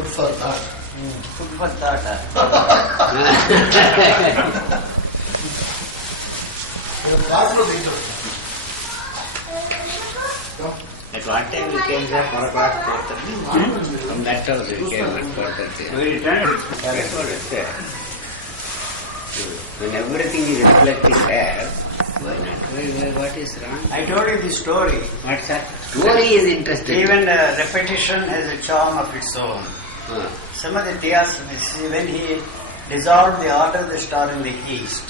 Food for thought. Food for thought. At what time we came there? 4 o'clock, 4:30? From that house we came at 4:30. We returned. When everything is reflecting there, why not? What is wrong? I told you the story. What's that? Story is interesting. Even repetition has a charm of its own. Some of the theosophists, when he dissolved the order of the star in the east,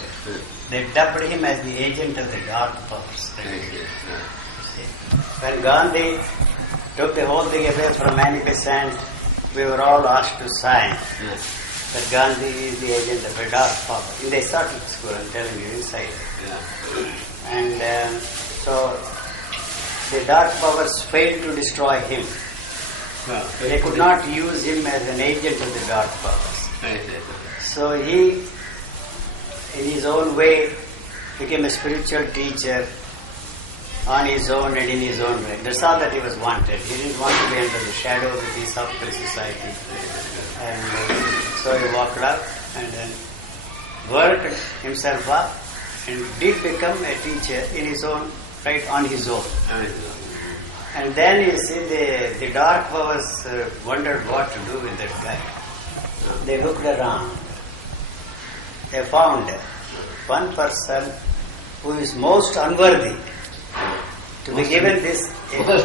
they dubbed him as the agent of the dark powers. When Gandhi took the whole thing away from Magnificent, we were all asked to sign that Gandhi is the agent of a dark power. In the Socratic school, I'm telling you, inside. And so the dark powers failed to destroy him. They could not use him as an agent of the dark powers. So he, in his own way, became a spiritual teacher on his own and in his own way. That's all that he was wanted. He didn't want to be under the shadow of the Theosophical Society. And so he walked up and then worked himself up and did become a teacher in his own, right, on his own. And then you see the dark powers wondered what to do with that guy. They looked around. They found one person who is most unworthy to be given this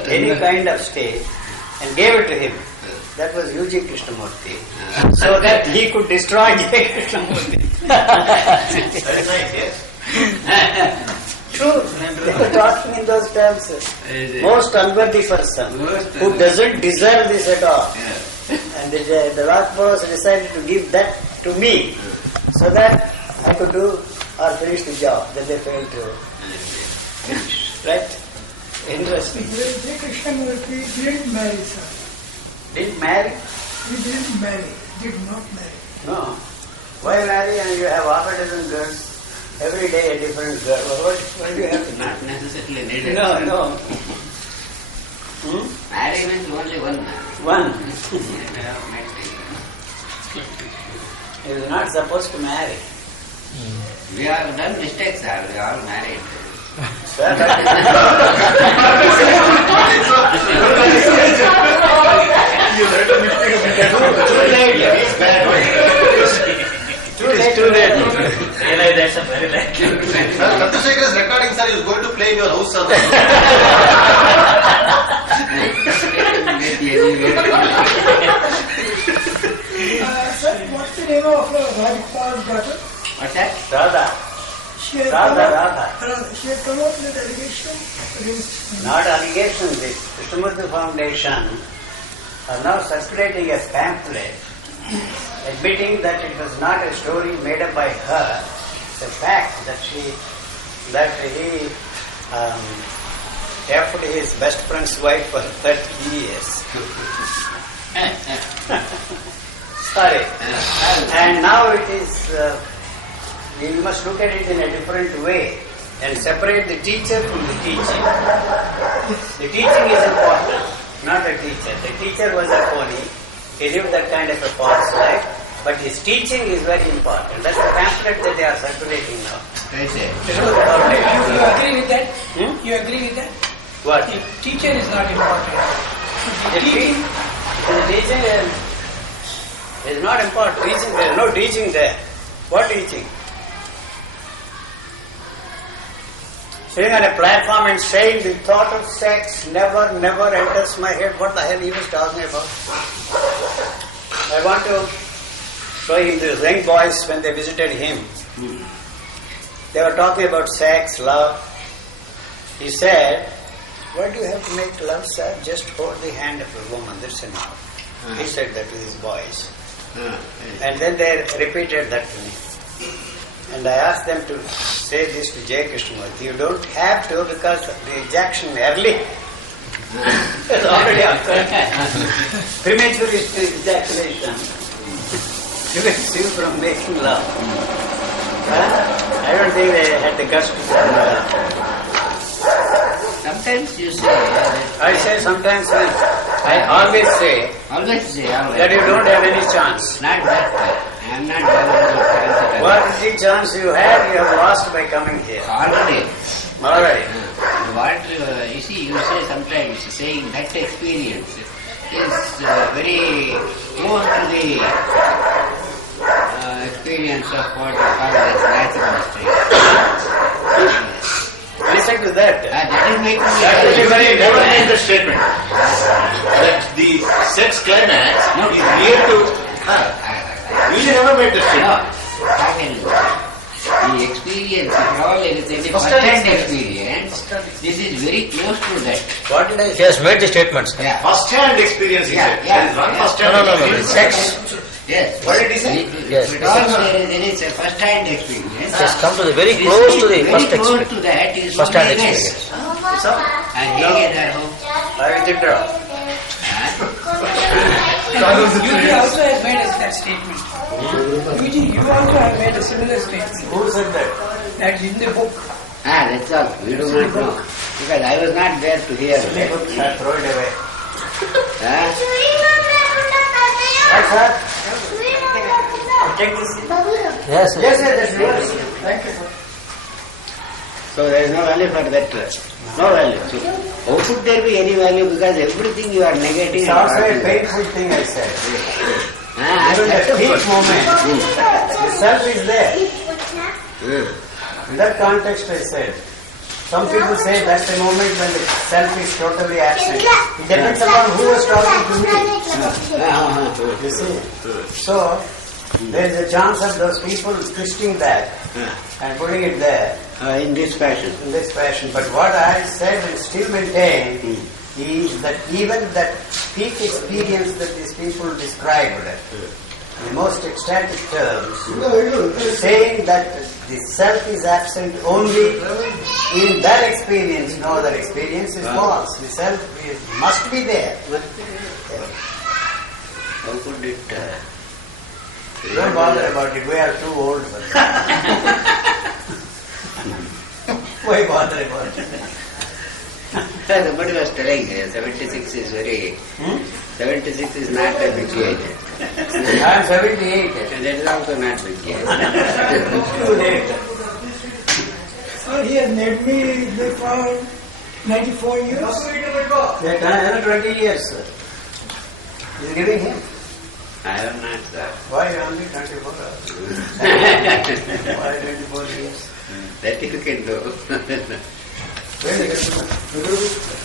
any kind of stage and gave it to him. That was U.G. Krishnamurti. So that he could destroy J. Krishnamurti. Very nice, yes. True. They were talking in those terms. Most unworthy person who doesn't deserve this at all. And the dark powers decided to give that to me so that I could do or finish the job that they failed to finish. Right? Interesting. J. Krishnamurti didn't marry, sir. Didn't marry? He didn't marry. Did not marry. No. Why marry and you have half a dozen girls? Every day a different girl. Why do you have to? Not necessarily needed. No. Marry means only one man. One. He was not supposed to marry. We have done mistakes, sir. We all married. Too late. Realize that's a very bad Chandrasekhar is recording, sir. He is going to play in your house, sir. Sir, what's the name of Radhika's daughter? What's that? Radha. She had she had come up with allegation against Not allegations. The Krishnamurti Foundation are now circulating a pamphlet admitting that it was not a story made up by her. The fact that he kept his best friend's wife for 30 years. Sorry. And now it is, you must look at it in a different way and separate the teacher from the teaching. The teaching is important, not the teacher. The teacher was a phony. He lived that kind of a false life, but his teaching is very important. That's the pamphlet that they are circulating now. I say. You agree with that? You agree with that? What? The teacher is not important. The teaching is not important. Teaching, there is no teaching there. What teaching? Sitting on a platform and saying the thought of sex never enters my head. What the hell he was talking about? I want to show him the young boys when they visited him. They were talking about sex, love. He said, why do you have to make love, sir? Just hold the hand of a woman, that's enough. He said that to his boys. And then they repeated that to me. And I asked them to say this to J. Krishnamurti. You don't have to because the ejection early has already occurred. Premature ejaculation prevents you from making love. I don't think they had the guts to say that. Sometimes you say... I say sometimes when I always say Always say, always. that you don't have any chance. Not that. I am not developing What is the chance you have? You have lost by coming here. already. Alright. What you see, you say sometimes saying that experience is very close to the experience of what you call as natural state. Listen to that. That is making me That is very very never made the statement that the sex climax No. is near to. You never made the No, statement. I can the experience, if all is a first-hand experience, this is very close to that. What did I He has made the statements. Yeah. First-hand experience, he Yeah, said. yeah, There is one yeah. first-hand No. experience. Sex. Yes. What did he say? Yes. Because there is a first-hand experience. It has come to the very This close is to the very first close experience. to that is First-hand only this. experience. So, And here is our home. I will withdraw. Yuji also has made that statement. Yuji, you also have made a similar statement. Who said that? That's in the book. That's all. We do not know. Because I was not there to hear that. I throw it away. Huh? Right, sir? Take this. Yes. Yes, that's yours. Thank you, sir. So there is no value for that. No value. So how could there be any value? Because everything you are negating. It's also a painful thing, I said. Even the peak moment, the self is there. In that context, I said. Some people say that's the moment when the self is totally absent. It depends upon who was talking to me. You see? So, there is a chance of those people twisting that and putting it there In this fashion. in this fashion. But what I said and still maintain is that even that peak experience that these people described in most ecstatic terms, saying that the self is absent only in that experience, no other experience is false. The self must be there. How could it... Don't bother about it, we are too old for that. Why bother about it? Somebody was telling 76 is very... 76 is not a big age. I am 78. And that is also not big age. Too late. He has made me live for 94 years. They have done another 20 years, sir. Is giving him. I am not, sir. Why only 24 hours? Why 24 years? That you can do. Where did you get it?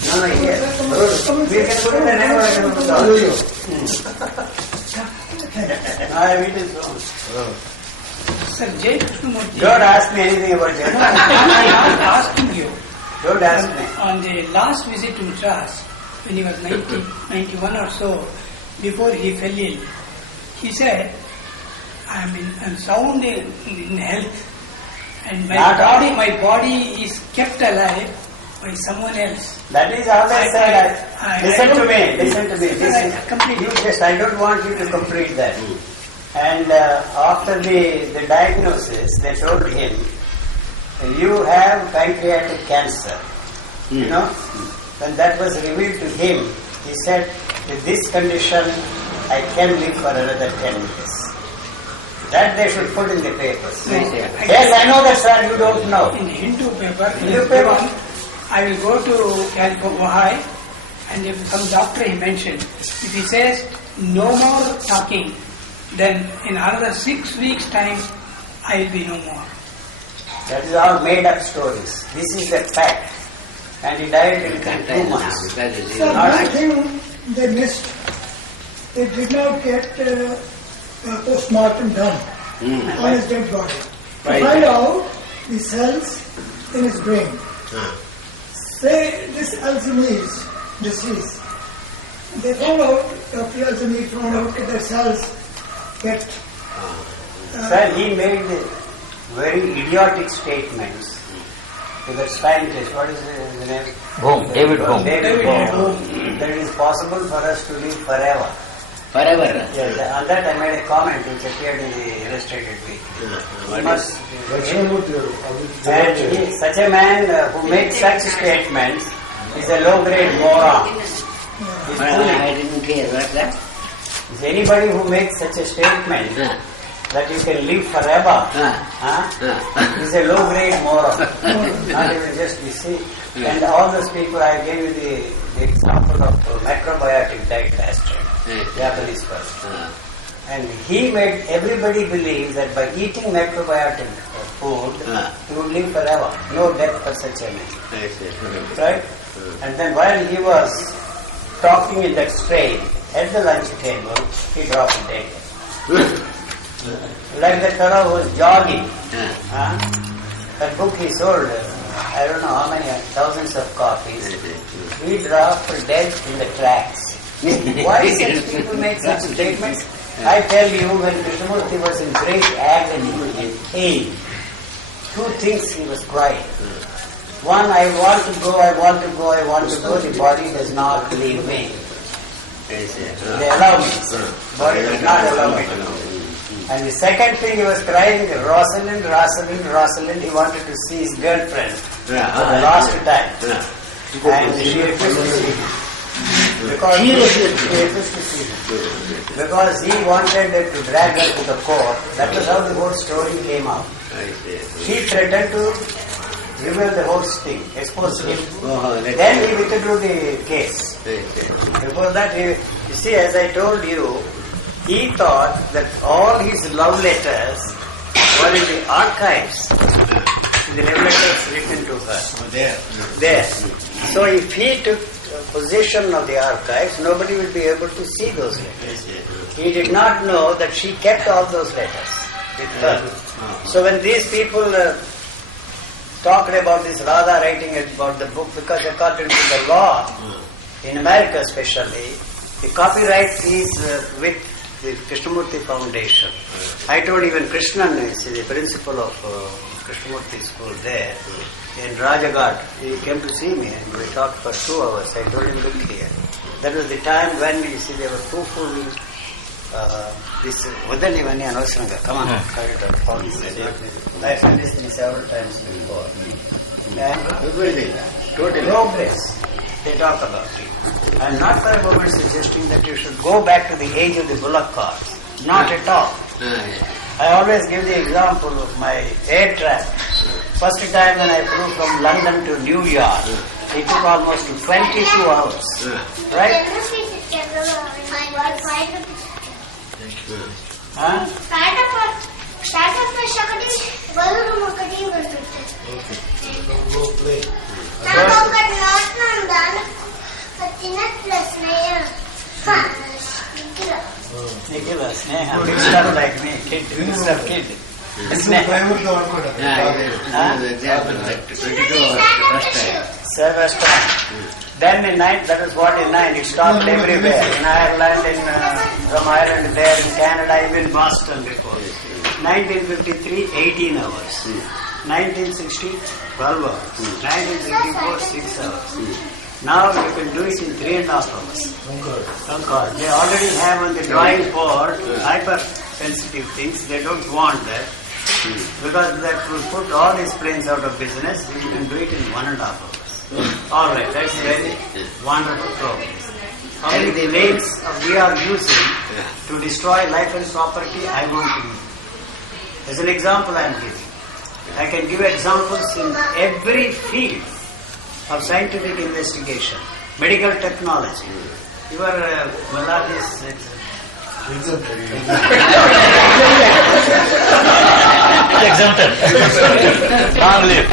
No, here. We can put it in anywhere I can put it on. I have eaten so much. Sir, J. Krishnamurti. Don't ask me anything about No, Japan. I'm not asking you. Don't ask me. On the last visit to Madras, when he was 91 or so, before he fell ill, he said, I'm sound in health, and my body is kept alive by someone else. That is all I said. Listen to me. I don't want you to complete that. And after the diagnosis, they told him, you have pancreatic cancer. You know? When that was revealed to him, he said, with this condition, I can live for another 10 years. That they should put in the papers. Yes, I know that, sir, you don't know. In Hindu paper, Hindu paper. I will go to California High, and if some doctor he mentioned, if he says no more talking, then in another 6 weeks' time, I will be no more. That is all made up stories. This is the fact. And he died within 2 months. Because it is Sir, not... one thing they missed, they did not get post-mortem done on his dead body. To Right. find out the cells in his brain. Say this Alzheimer's disease. They found out, Dr. Alzheimer found out that the cells get... Sir, he made very idiotic statements to the scientist. What is the name? Boom. David Bohm. David Bohm. That it is possible for us to live forever. Forever. Yes, on that I made a comment which appeared in the Illustrated Weekly. He must, and such a man who makes such statements is a low-grade moron. He's I fooling. unclear. What's that? Is anybody who makes such a statement that you can live forever is a low-grade moron. Not even just you see. And all those people, I gave you the example of macrobiotic diet pastor, Japanese person. And he made everybody believe that by eating macrobiotic food, you would live forever. No death for such a man. Right? And then while he was talking in that strain, at the lunch table, he dropped dead. Like the fellow who was jogging. That book he sold, I don't know how many, thousands of copies. He dropped dead in the tracks. Why such people make such statements? I tell you, when Krishnamurti was in great agony and pain, two things he was crying. One, I want to go, I want to go, I want to go. The body does not leave me. They allow me. Body does not allow me to go. And the second thing, he was crying, Rosalind, Rosalind, Rosalind. He wanted to see his girlfriend for the last time. And she refused to see him. Because he refused to see him. Because he wanted to drag her to the court. That was how the whole story came out. She threatened to reveal the whole thing, expose him. Then he withdrew the case. Before that, you see, as I told you, he thought that all his love letters were in the archives. The love letters written to her. There. So if he took possession of the archives, nobody will be able to see those letters. He did not know that she kept all those letters with her. So when these people talked about this Radha writing about the book, because according to the law, in America especially, the copyright is with the Krishnamurti Foundation. I told even Krishnan, the principal of Krishnamurti school there, in Rajaghat, he came to see me and we talked for 2 hours. I told him, look here. That was the time when, you see, they were proofing this Vadani Vani Anusanga. Come on, carry it out. I have seen this thing several times before. And totally progress they talk about it. I am not for a moment suggesting that you should go back to the age of the bullock carts. Not at all. I always give the example of my air travel. First time when I flew from London to New York, it took almost 22 hours. Right? Huh? Nikhila, Sneha, mixed up like me, kid, mixed up kid. Service time. Then in that was what in 9, it stopped everywhere. In Ireland, from Ireland there, in Canada, even Boston before. 1953, 18 hours. 1960, 12 hours. 1954, 6 hours. Now you can do it in 3.5 hours. Concord. They already have on the drawing board hypersensitive things. They don't want that. Because that will put all these planes out of business. You can do it in 1.5 hours. Alright, that's very wonderful progress. How many planes we are using to destroy life and property, I want to use. As an example I am giving. I can give examples in every field of scientific investigation, medical technology. Your Malad is Exempted. Long live.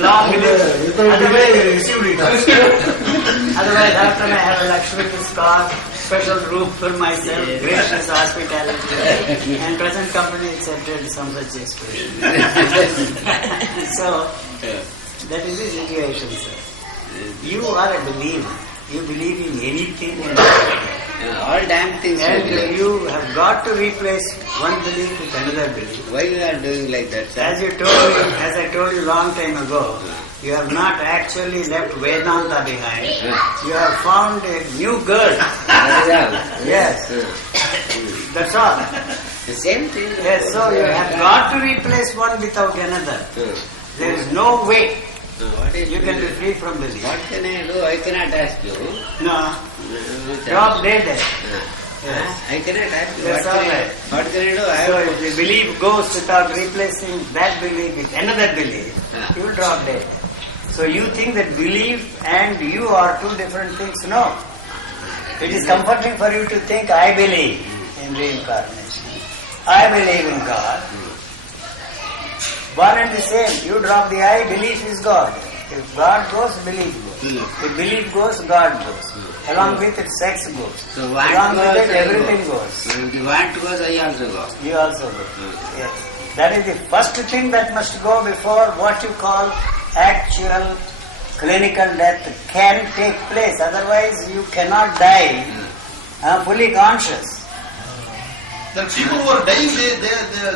Long live. Otherwise, after I have a luxurious car, special room for myself, gracious hospitality, and present company accepted some such expression. So, that is the situation, sir. You are a believer. You believe in anything and everything. All damn things. And you have got to replace one belief with another belief. Why you are doing like that, sir? As I told you long time ago, you have not actually left Vedanta behind. You have found a new girl. Yes. That's all. The same thing. Yes, so you have got to replace one without another. There is no way What is you can be free from belief. What can I do? I cannot ask you. No. Drop dead. I cannot act. That's all right. What can I do? I So have if the belief goes without replacing that belief with another belief, you will drop dead. So you think that belief and you are two different things. No. It is comforting for you to think, I believe in reincarnation. I believe in God. One and the same. You drop the I, belief is God. If God goes, belief goes. If belief goes, God goes. Along with it, sex goes. So want Along goes, with it, I everything go. goes. If the want goes, I also go. You also go. Yes. That is the first thing that must go before what you call actual clinical death can take place. Otherwise, you cannot die fully conscious. The people who are dying,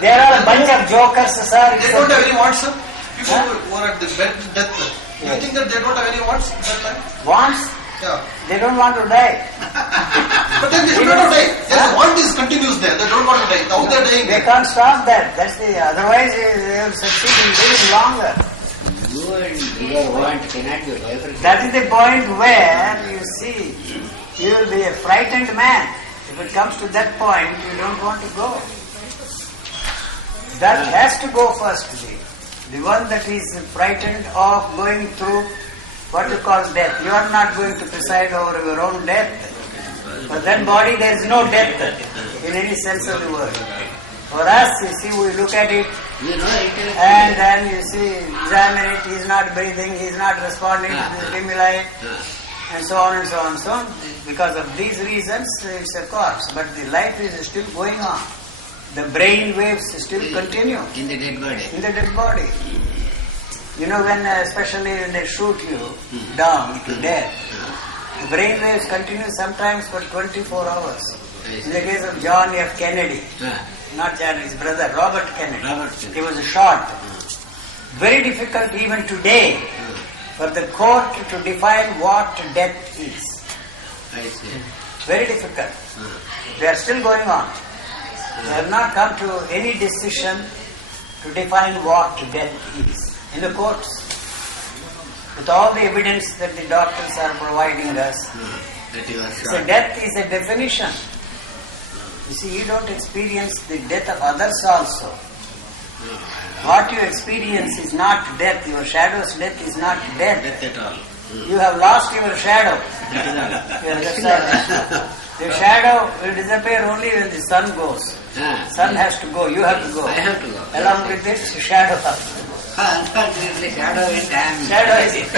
They are a bunch of jokers, sir. they don't have any wants, sir. People Huh? who are at the bed death, you Yes. think that they don't have any wants at that time? Wants? Yeah. They don't want to die. But then they should not die. Their want is continuous there. They don't want to die. Now they are dying. They can't stop that. That's the. Otherwise, they will succeed in living longer. You and your want cannot be different. That is the point where you see you will be a frightened man. If it comes to that point, you don't want to go. That has to go first. The one that is frightened of going through what you call death. You are not going to preside over your own death. For that body there is no death in any sense of the word. For us, you see, we look at it You know it. and then you see, examine it, he is not breathing, he is not responding to the stimuli, and so on and so on and so on. Because of these reasons, it's a corpse. But the life is still going on. The brain waves still continue In the dead body. in the dead body. You know, when especially when they shoot you down to death, the brain waves continue sometimes for 24 hours. In the case of John F. Kennedy, not John, his brother, Robert Kennedy. Robert Kennedy. He was shot. Very difficult even today for the court to define what death is. I see. Very difficult. They are still going on. They have not come to any decision to define what death is in the courts. With all the evidence that the doctors are providing us, That you are so shot. death is a definition. You see, you don't experience the death of others also. What you experience is not death. Your shadow's death is not death. Death at all. You have lost your shadow. Yes, that's all. The shadow will disappear only when the sun goes. Sun has to go. You have to go. I have to go. Along with this, shadow has to go. Unfortunately, shadow went and Shadow is it.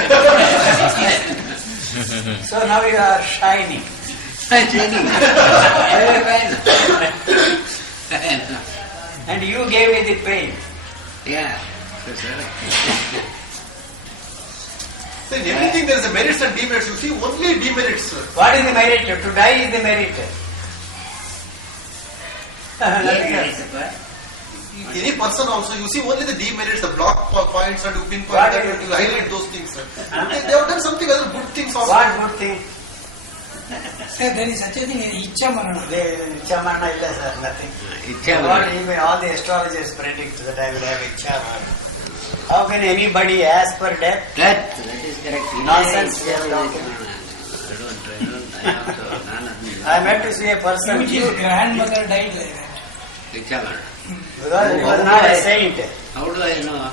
So now you are shining. Shining. Very fine. And you gave me the pain. Yeah. That's right. So in everything there is a merits and demerits. You see only demerits, sir. What is the merit? To die is the merit. Nothing Yes, else. but Any person also, you see only the demerits, the block points, and you pinpoint What that, is it? you highlight those things, sir. They have done something other good things also. What good thing? Sir, there is such a thing as Icha Marana. Ichamarana illa sir, nothing. What even all the astrologers predict that I will have Ichamarana. How can anybody ask for death? that is correct. Nonsense. I don't. I met to see a person Which his grandmother died like that. Richard. because he was not a saint. How do I know?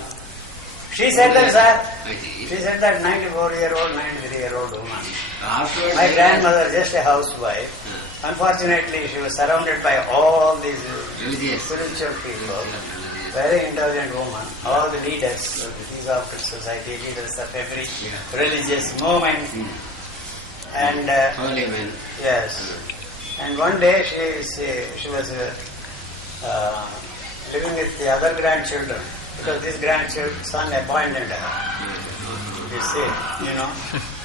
She said that, sir. I see. She said that 94-year-old, 93-year-old woman. After My grandmother, just a housewife. Unfortunately, she was surrounded by all these Religious. spiritual people. Very intelligent woman. All the leaders of the Theosophic Society, leaders of every religious movement. And Holy man. yes. And one day she was living with the other grandchildren because this grandson abandoned her. You see,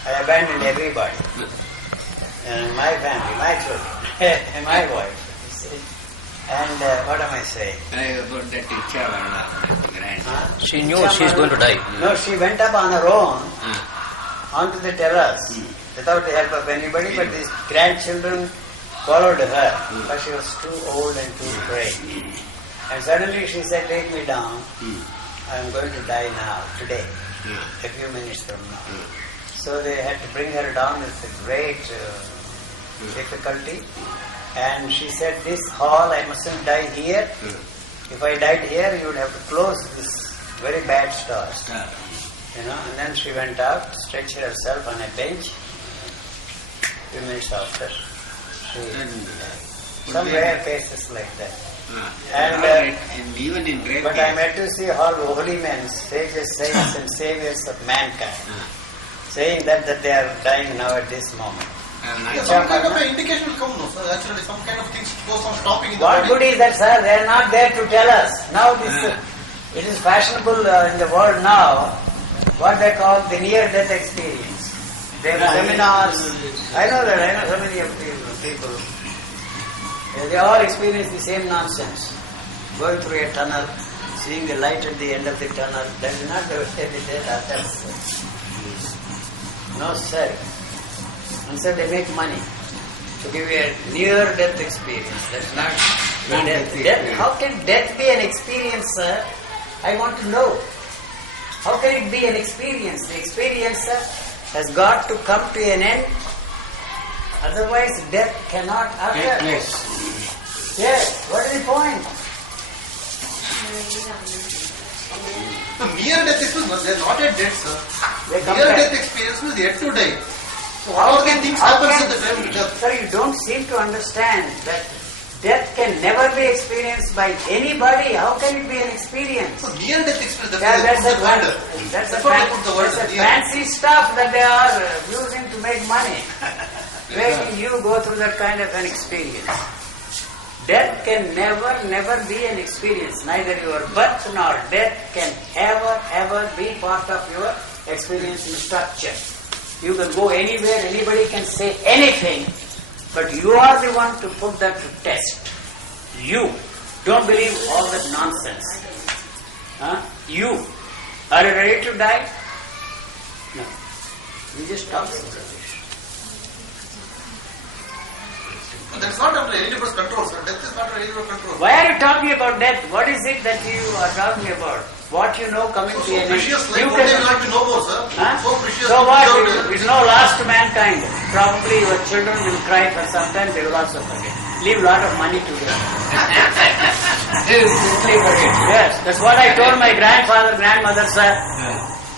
I abandoned everybody. My family, my children, my wife. You see. And what am I saying? About that Richard, grand. Huh? She knew she's going to die. No, she went up on her own onto the terrace without the help of anybody, but these grandchildren followed her, but she was too old and too frail. And suddenly she said, take me down. I am going to die now, today, a few minutes from now. So they had to bring her down with a great difficulty. And she said, this hall, I mustn't die here. If I died here, you would have to close this very bad stars. And then she went out, stretched herself on a bench. 2 minutes after, some rare cases like that. And even in great but I met to see all holy men, sages, saints and saviors of mankind, saying that they are dying now at this moment. Some kind of an indication will come, no, sir. Actually, some kind of things goes on stopping in the What body. good is that, sir? They are not there to tell us. Now it is fashionable in the world now, what they call the near-death experience. They have seminars. I know so many of people. They all experience the same nonsense. Going through a tunnel, seeing the light at the end of the tunnel, that is not the death. No, sir. Instead they make money to give you a near-death experience. That's not death. How can death be an experience, sir? I want to know. How can it be an experience? The experience, sir, has got to come to an end. Otherwise, death cannot occur. Yes. What is the point? The near-death experience, they are not yet dead, sir. They come Near-death back. experience means yet to die. So all the things happen at the time of death. Sir, you don't seem to understand that death can never be experienced by anybody. How can it be an experience? So near-death experience, That's the word. That's That's what I put the word a near. fancy stuff that they are using to make money. Making you go through that kind of an experience. Death can never be an experience. Neither your birth nor death can ever be part of your experience in structure. You can go anywhere, anybody can say anything, but you are the one to put that to test. You. Don't believe all that nonsense. You. Are you ready to die? No. You just talk about it. That's not under anybody's control, sir. Death is not under anybody's control. Why are you talking about death? What is it that you are talking about? What you know coming So to an end? precious life, You one day can- will not be no more, sir. Huh? So precious. So what? without- It's no loss to mankind. Probably your children will cry for some time, they will also forget. Leave a lot of money to them. They will simply forget. Yes, that's what I told my grandfather, grandmother, sir.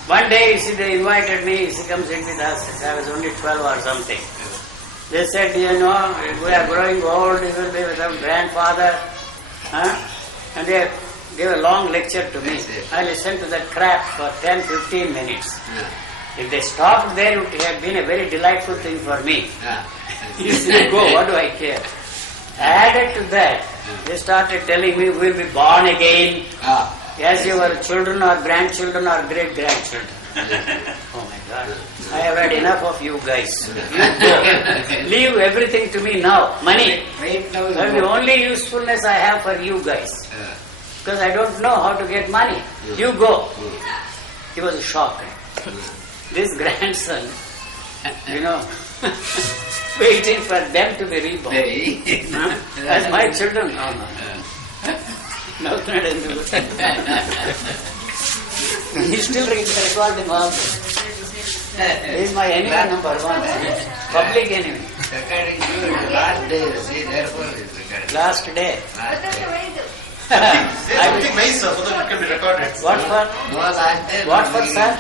One day, you see, they invited me, he comes in with us. I was only 12 or something. They said, we are growing old, you will be without grandfather. And they gave a long lecture to me. I listened to that crap for 10-15 minutes. If they stopped there, it would have been a very delightful thing for me. You see, go, what do I care? Added to that, they started telling me we'll be born again as your children or grandchildren or great-grandchildren. Oh my God. I have had enough of you guys. You go. Leave everything to me now. Money. That's the only usefulness I have for you guys. Because I don't know how to get money. You go. He was shocked. This grandson, waiting for them to be reborn. As my children. No. He's still recording all this. He is my enemy number one. Public enemy. Recording you last day, see, therefore it's recorded. Last day. Say something nice, sir, so that it can be recorded. What for? No last day. What for, sir?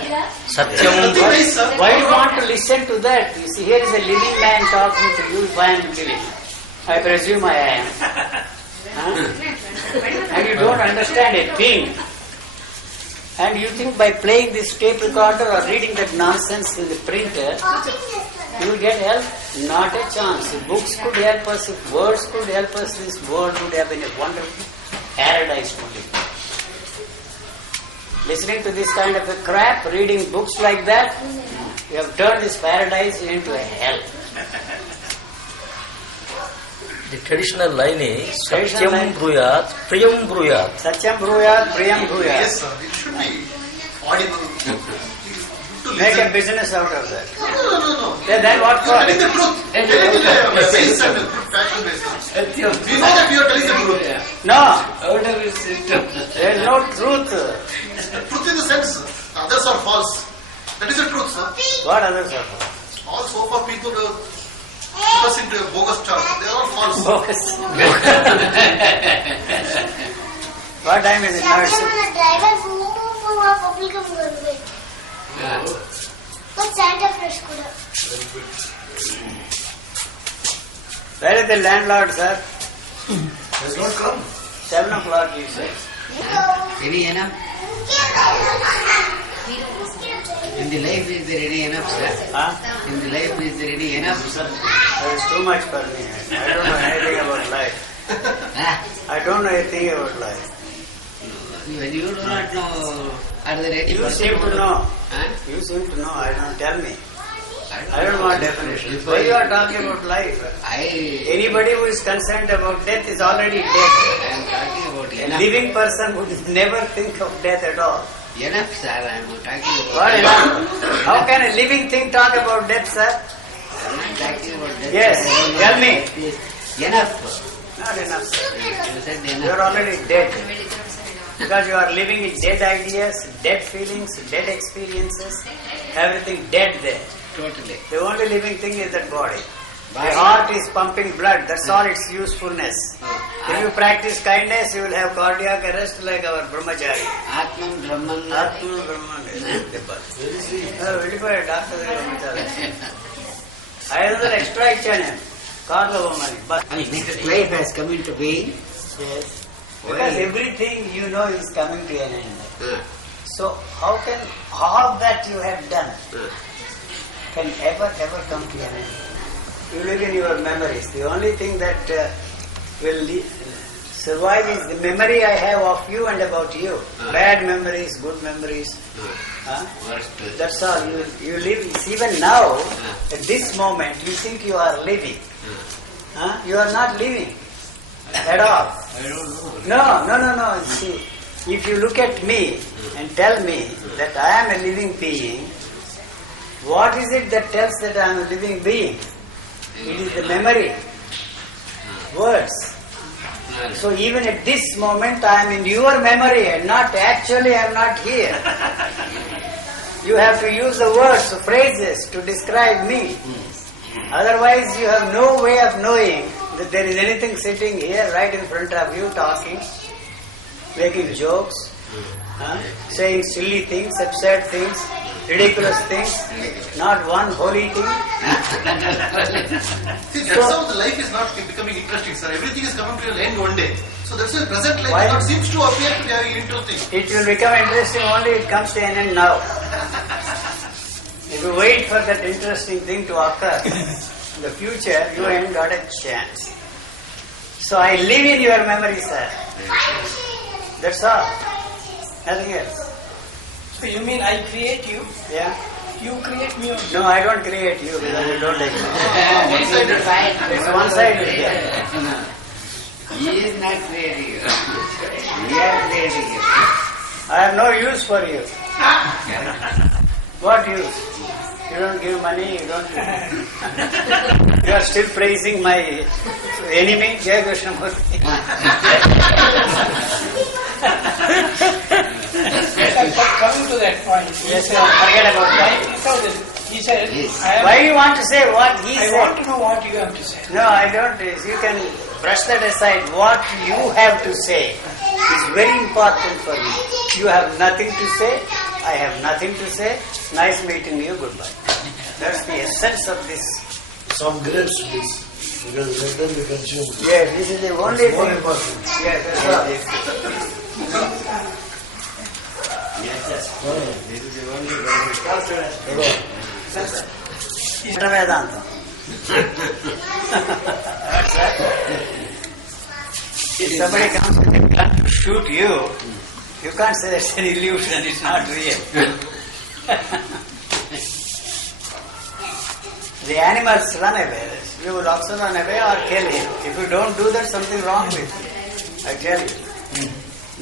Satyam Something nice, sir. Why do you want to listen to that? You see, here is a living man talking to you if I am living. I presume I am. And you don't understand a thing. And you think by playing this tape recorder or reading that nonsense in the printer, you will get help? Not a chance. If books could help us, if words could help us, this world would have been a wonderful paradise to live. Listening to this kind of a crap, reading books like that, you have turned this paradise into a hell. The traditional line is Traditional line. Satyam Bruyat, Priyam Bruyat. Satyam bruyat, priyam bruyat. Yes, sir. It should be audible. To Make a listen. business out of that. No. Then what You are for? telling the truth. Telling it in a nice and good fashion basis. We know that you are telling the truth. No, Out of his system. there is no truth. Truth in the sense, others are false. That is the truth, sir. What others are? All so far people put us into a bogus chart. They are all false. Focus. What time is it now? It's driver वो public को बोल रहे तो Santa fresh கூட Where is the landlord, sir? Has not come. 7 o'clock, you say. Any enough? In the life is there any enough, sir? Huh? In the life is there any enough, sir? That is too much for me. I don't know anything about life. Ah, I don't know anything about life. when you do not know, are there any You seem to know. Huh? You seem to know. I don't tell me. I don't know. want definition. If Why I- you are talking about life? I Anybody who is concerned about death is already dead. am talking about A enough. living person would never think of death at all. Enough, sir. I am talking about What enough? How can a living thing talk about death, sir? I am not talking about that. Yes, I don't know. tell me. Enough. Not enough, sir. You said You enough. are already dead. Because you are living in dead ideas, dead feelings, dead experiences, everything dead there. Totally. The only living thing is that body. The Body. heart is pumping blood, that's all its usefulness. If you practice kindness, you will have cardiac arrest like our brahmachari. Atman Brahman. Atma Brahman. వెళ్ళిపోయాడు doctor దగ్గర పంపించాలి 500 extra ఇచ్చాను నేను కార్లో పోమని bus Next life has come into being. Because everything you know is coming to an end. Ah, So how can all that you have done ah. can ever come to an end? You live in your memories. The only thing that will survive is the memory I have of you and about you. Bad memories, good memories. Huh? Worst. That's all. You live. Even now, at this moment, you think you are living. Huh? You are not living at all. I don't know. No. See, if you look at me and tell me that I am a living being, what is it that tells that I am a living being? It is the memory, words. So even at this moment I am in your memory and not actually I am not here. You have to use the words, phrases to describe me. Otherwise you have no way of knowing that there is anything sitting here right in front of you talking, making jokes, saying silly things, absurd things, ridiculous things, not one holy thing. See, that's how the life is not becoming interesting, sir. Everything is coming to an end one day. So that's why present life Why? not seems to appear to be having interesting. It will become interesting only if it comes to an end now. If you wait for that interesting thing to occur in the future, you ain't got a chance. So I live in your memory, sir. That's all. Nothing else. So you mean I create you? Yeah? You create me also. No, I don't create you because you don't exist. One-sided. It's one-sided, yeah. He is not creating you. We are creating you. I have no use for you. What use? You don't give money, you don't. You are still praising my enemy, Jai Krishnamurti. But coming to that point, Yes, sir. Forget about that. he said, Yes. Why you want to say what he I want said? to know what you have to say. No, I don't. You can brush that aside. What you have to say is very important for me. You have nothing to say. I have nothing to say. Nice meeting you. Goodbye. That's the essence of this. Some grapes, please, because let them be consumed. Yes, this is the only More thing. important. Yes, that's all. Yes, sir. This is the only Vedantam. If somebody comes with a gun to shoot you, you can't say that's an illusion, it's not real. The animals run away. You will also run away or kill him. If you don't do that, something wrong with you. I tell you.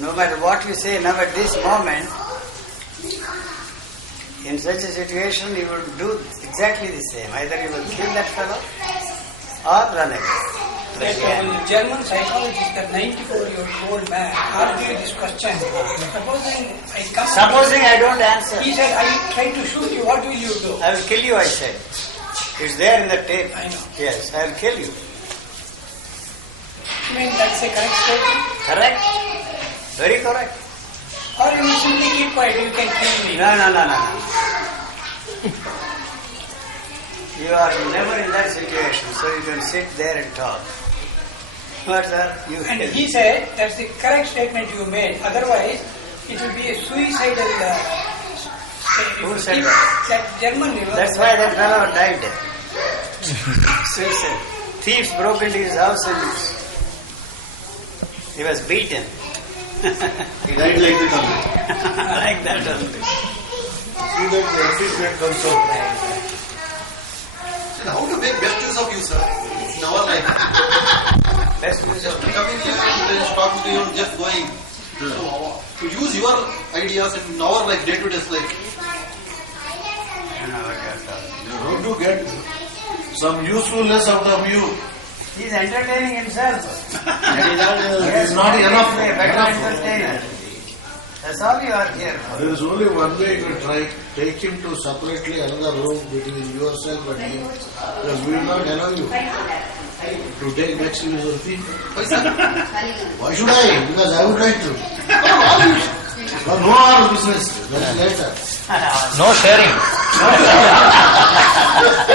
No matter what you say now at this moment, in such a situation you will do exactly the same. Either you will kill that fellow or run away. That when the German psychologist, that 94-year-old man, argued this question. Supposing I don't answer, He said, I try to shoot you, what will you do? I will kill you, I said. It's there in the tape. I know. Yes, I'll kill you. I mean, that's a correct statement. Correct? Very correct. Or you will simply keep quiet, you can kill me. No. You are never in that situation, so you can sit there and talk. But sir, you And he said that's the correct statement you made. Otherwise, it will be a suicidal. Who said that German, you know. That's why that fellow died. Suicide. Thieves broke into his house and he was beaten. He died like this only. Like that only. See that the empty plate comes out. And how to make best use of you, sir, in our life. Best use of me. Coming here and talking to you and just going. So, to use your ideas in our life, day-to-day life. How to get some usefulness out of you. He's entertaining himself. It's not enough. He's a better entertainer. That's all you are here for. There is only one way you can try. Take him to separately another room between yourself and him. Because we will not allow you to take next use of him. Why should I? Because I would like to. But no our business. That is later. No sharing.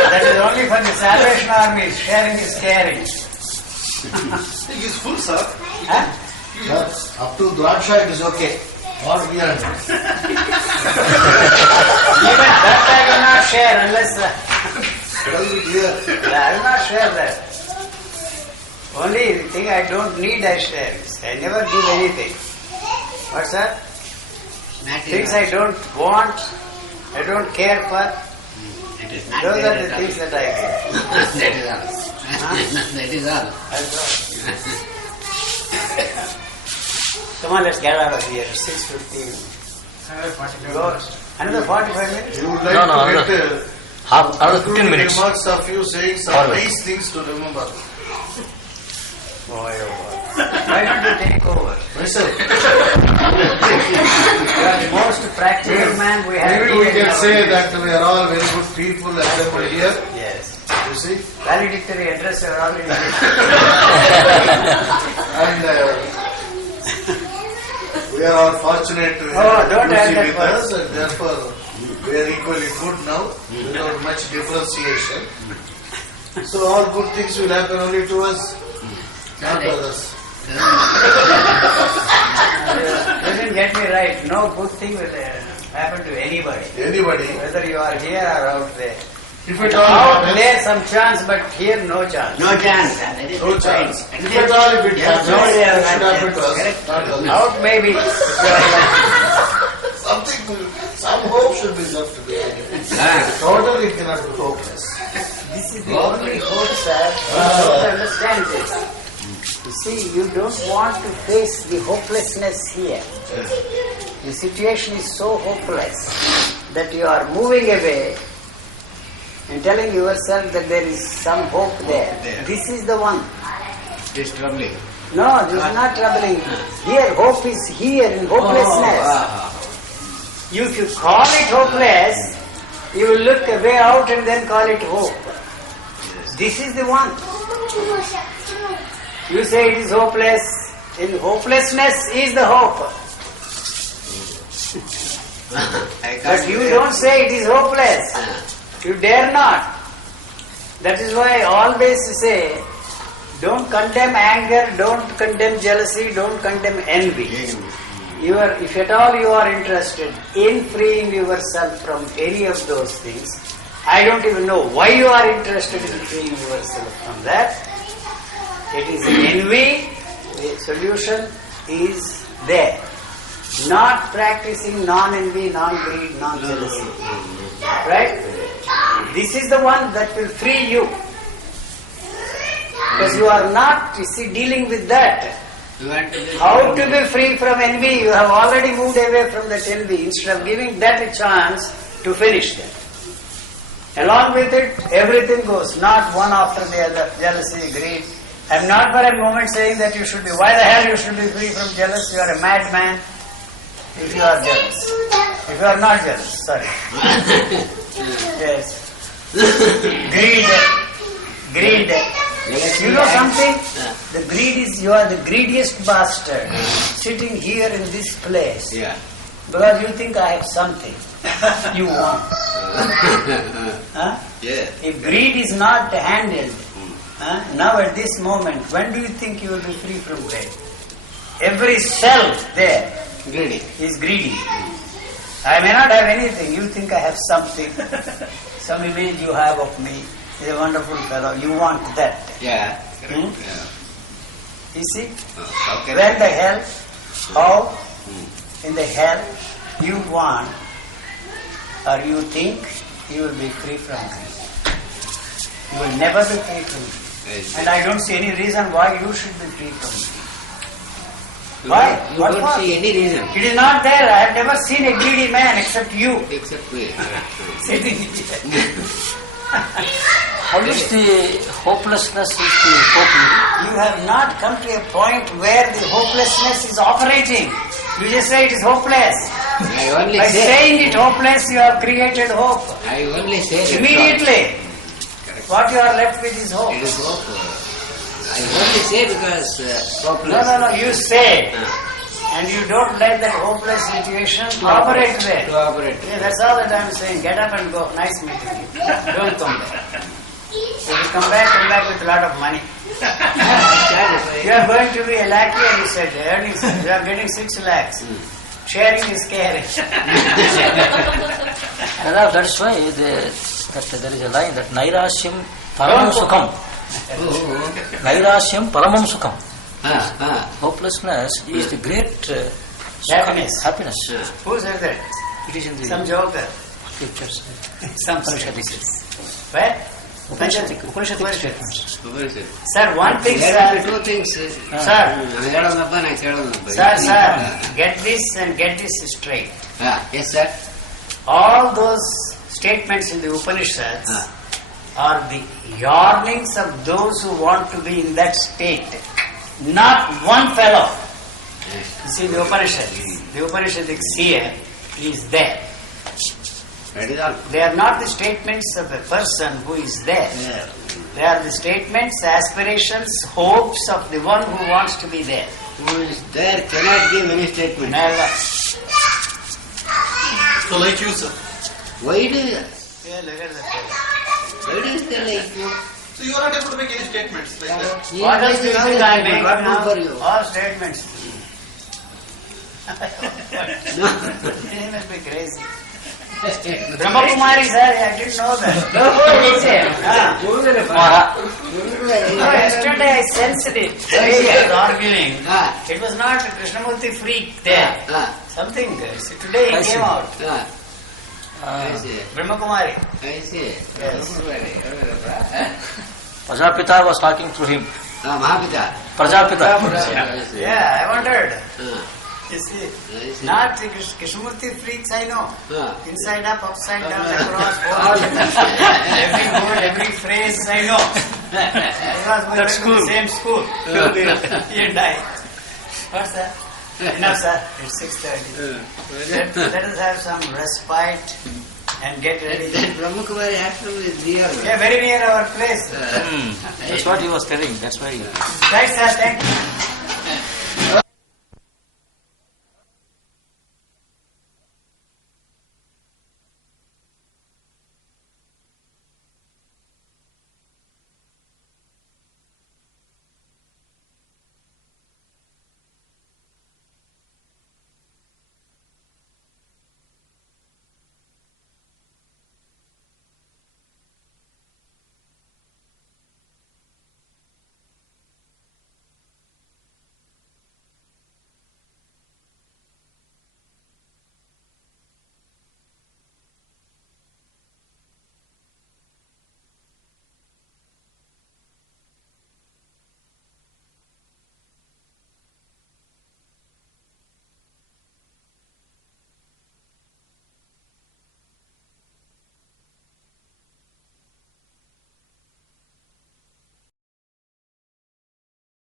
That is only for the Salvation Army. Sharing is caring. He is full, sir. Huh? But up to Draksha it is okay. Or beyond. Even that I will not share unless Tell me clear. I will not share that. Only the thing I don't need I share. I never give anything. What's that? Things I don't want, I don't care for. It is not Those there are the at things all. that I give. That is all. That is all. That's all. Come on, let's get out of here. 6:15. Go. Another 45 minutes? You would like No, to no, get Another 15 minutes. remarks of you saying some Forward. nice things to remember. Boy, oh boy. Why don't you take over? Myself. You are the most practical man we have Maybe here we in can our say village. that we are all very good people assembled here. Yes. You see? Valedictory address you are already And we are all fortunate to Oh, don't be add that with word. us, and therefore we are equally good now without much differentiation. So all good things will happen only to us, not to others. You didn't get me right. No good thing will happen to anybody. Anybody, Whether you are here or out there. if it all Out happens, there some chance, but here no chance. No chance. That is no the chance. point. If at all if it happens, no, it yeah, should happen to us, correct. not others. Out maybe. Some hope should be left to be. Totally cannot be hopeless. This is the only hope, sir. You don't understand this. You see, you don't want to face the hopelessness here. The situation is so hopeless that you are moving away and telling yourself that there is some hope there. This is the one. It is troubling. No, this is not troubling. Here, hope is here in hopelessness. If you call it hopeless, you will look a way out and then call it hope. This is the one. You say it is hopeless. In hopelessness is the hope. But you don't say it is hopeless. You dare not. That is why I always say, don't condemn anger, don't condemn jealousy, don't condemn envy. If at all you are interested in freeing yourself from any of those things, I don't even know why you are interested in freeing yourself from that. It is envy, the solution is there. Not practicing non-envy, non-greed, non-jealousy. Right? This is the one that will free you. Because you are not, dealing with that. You want to be How to be free from envy? You have already moved away from that envy instead of giving that a chance to finish that. Along with it, everything goes, not one after the other, jealousy, greed. I am not for a moment saying that you should be, why the hell you should be free from jealous? You are a madman if you are jealous. If you are not jealous, sorry. Yes. Greed. You know something? The greed is, you are the greediest bastard sitting here in this place. Yeah. Because you think I have something you want. Huh? Yeah. If greed is not handled, now at this moment, when do you think you will be free from greed? Every cell there Greedy. is greedy. I may not have anything, you think I have something. Some image you have of me. He's a wonderful fellow. You want that. Yeah. Correct. Hmm? Yeah. You see? Okay. When the hell, how in the hell you want or you think you will be free from greed. You will never be free from greed. Yes. And I don't see any reason why you should be free from greed. Why? You What don't for? see any reason. It is not there. I have never seen a greedy man except you Except me. sitting here. How is the hopelessness is the hope? You have not come to a point where the hopelessness is operating. You just say it is hopeless. I only By say. saying it hopeless, you have created hope. I only say that. Immediately, what you are left with is hope. It is hope. I only say because hopeless. No, you say, and you don't let that hopeless situation operate there. To operate. Yeah, that's all that I'm saying. Get up and go. Nice meeting you. Don't come back. If you come back with a lot of money. You are going to be a lackey, and you said, earning, you are getting 6 lakhs. Sharing is caring. That is why there is a line that Nairashyam Paramam Sukham. Nairashyam Paramam Sukham. Hopelessness is the great Happiness. happiness. Who said that? It is in the Some joker. scriptures. Some Upanishadic. Where? Upanishadic statements. Sir, one thing, There are sir. 2 things. Sir, get this and get this straight. Yes, sir. All those statements in the Upanishads are the yearnings of those who want to be in that state. Not one fellow. You see, the Upanishadic seer is there. That is all. They are not the statements of a person who is there. They are the statements, aspirations, hopes of the one who wants to be there. Who is there cannot give any statement. Never. So like you, sir. Why do you? Yeah, look at that. Why do you say like you? So you are not able to make any statements like that. What else do you think I make What now? for you? All statements. No. He must be crazy. Brahma Kumari, sir, I didn't know that. No, yesterday I sensed it. He was arguing. It was not a Krishnamurti freak there. Something. See, today I he see. came out. I see. Brahma Kumari. I see. Yes. Prajapita was talking through him. Mahapita. Prajapita. Yeah, I wondered. You I see, see. not the Krishnamurti freaks I know. Inside up, upside down, across, All. every word, every phrase I know. Because we went to the same school. He and I. What's that? Enough, sir. It's 6:30. Let us have some respite and get ready. That Brahmakumari ashram is near. Yeah, very near our place. That's what he was telling. That's why. Right, sir. Thank you.